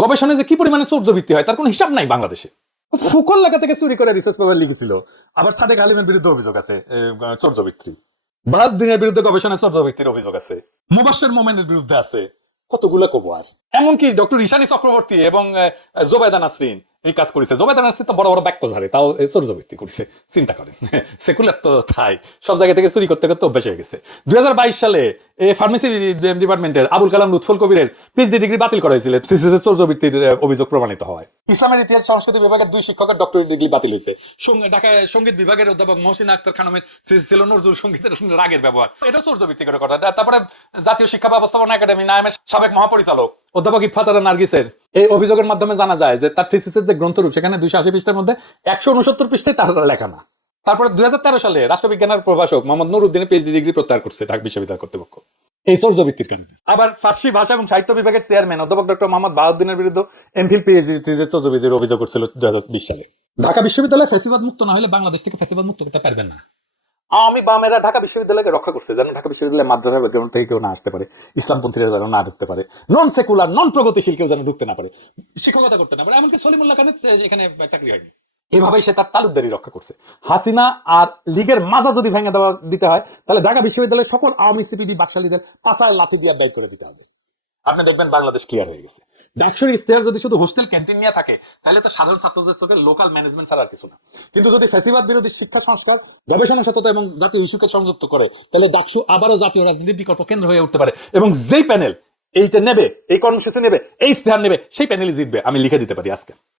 গবেষণায় যে কি পরিমাণে চৌর্যবৃত্তি হয় তার কোনো হিসাব নাই বাংলাদেশে। ফুকন লেখা থেকে চুরি করে রিসার্চ পেপার লিখেছিল। আবার সাদেক আলিমের বিরুদ্ধে অভিযোগ আছে চৌর্যবৃত্তি। বাহাউদ্দিনের বিরুদ্ধে গবেষণায় চৌর্যবৃত্তির অভিযোগ আছে। মুবাশ্বের মোমেনের বিরুদ্ধে আছে। কতগুলো কবো আর। এমনকি ডক্টর ঈশানী চক্রবর্তী এবং জোবায়দা নাসরিন এই কাজ করেছে। জোবায়দা নাসরিন তো বড় বড় বাক্য ঝাড়ে, তাও চৌর্যবৃত্তি করছে। চিন্তা করেন, সেকুলার তো তাই সব জায়গা থেকে চুরি করতে করতে অভ্যাস হয়ে গেছে। 2022 সালে ফার্মেসি ডিপার্টমেন্টের আবুল কালাম লুৎফুল কবিরের পিএইচডি ডিগ্রি বাতিল করা হয়েছিল থিসিসে চৌর্যবৃত্তির অভিযোগ প্রমাণিত হয়। ইসলামের ইতিহাস সংস্কৃতি বিভাগের 2 শিক্ষকের ডক্টরেট ডিগ্রি বাতিল হয়েছে। ঢাকা সঙ্গীত বিভাগের অধ্যাপক মহসিনা আক্তার খানমের থিসিস ছিল নজরুল সঙ্গীতের রাগের ব্যবহার। এটা চৌর্যবৃত্তি করে কথা। তারপরে জাতীয় শিক্ষা ব্যবস্থাপনা একাডেমি নাইমের সাবেক মহাপরিচালক অধ্যাপক ইফাত আরা নার্গিসের এই অভিযোগের মাধ্যমে জানা যায় যে তার থিসিসের যে গ্রন্থরূপ সেখানে 280 পৃষ্ঠার মধ্যে 169 পৃষ্ঠায় তার লেখা না। তারপরে 2013 সালে রাষ্ট্রবিজ্ঞানের প্রভাষক মোহাম্মদ নুরুদ্দিনের পিএইচডি ডিগ্রি প্রত্যাহার করছে ঢাকা বিশ্ববিদ্যালয় কর্তৃপক্ষ এই চৌর্যবৃত্তির কারণে। আবার ফার্সি ভাষা এবং সাহিত্য বিভাগের চেয়ারম্যান অধ্যাপক ডক্টর মোহাম্মদ বাহাউদ্দিনের বিরুদ্ধে এমফিল পিএইচডি চৌর্যবৃত্তির অভিযোগ করছিল 2020 সালে। ঢাকা বিশ্ববিদ্যালয় ফ্যাসিবাদ মুক্ত না হলে বাংলাদেশ থেকে ফ্যাসিবাদ মুক্ত করতে পারবেন না। আওয়ামী বামেরা ঢাকা বিশ্ববিদ্যালয়কে রক্ষা করছে যেন ঢাকা বিশ্ববিদ্যালয় মাদ্রাসা ব্যাকগ্রাউন্ড থেকে কেউ না আসতে পারে, ইসলামপন্থীরা যেন না ঢুকতে পারে, নন সেকুলার নন প্রগতিশীল কেউ যেন ঢুকতে না পারে, শিক্ষকতা করতে না পারে। এমনকি সলিমুল্লাহ খানের এখানে চাকরি হয়নি। এভাবেই সে তার তালুকদারি রক্ষা করছে। হাসিনা আর লীগের মাজা যদি ভেঙে দেওয়া দিতে হয় তাহলে ঢাকা বিশ্ববিদ্যালয়ের সকল আওয়ামী সিপিডি বাকশালীদের পাশায় লাথি দিয়ে বের করে দিতে হবে। আপনি দেখবেন বাংলাদেশ ক্লিয়ার হয়ে গেছে। ডাকসুর ইশতেহার যদি শুধু হোস্টেল ক্যান্টিন নিয়ে থাকে তাহলে তো সাধারণ ছাত্রদের চোখে লোকাল ম্যানেজমেন্ট ছাড়া আর কিছু না। কিন্তু যদি ফ্যাসিবাদ বিরোধী শিক্ষা সংস্কার, গবেষণা সততা এবং জাতীয় ইস্যুকে সংযুক্ত করে তাহলে ডাকসু আবারও জাতীয় রাজনীতির বিকল্প কেন্দ্র হয়ে উঠতে পারে। এবং যেই প্যানেল এইটা নেবে, এই কর্মসূচি নেবে, এই ইশতেহার নেবে, সেই প্যানেলই জিতবে, আমি লিখে দিতে পারি আজকে।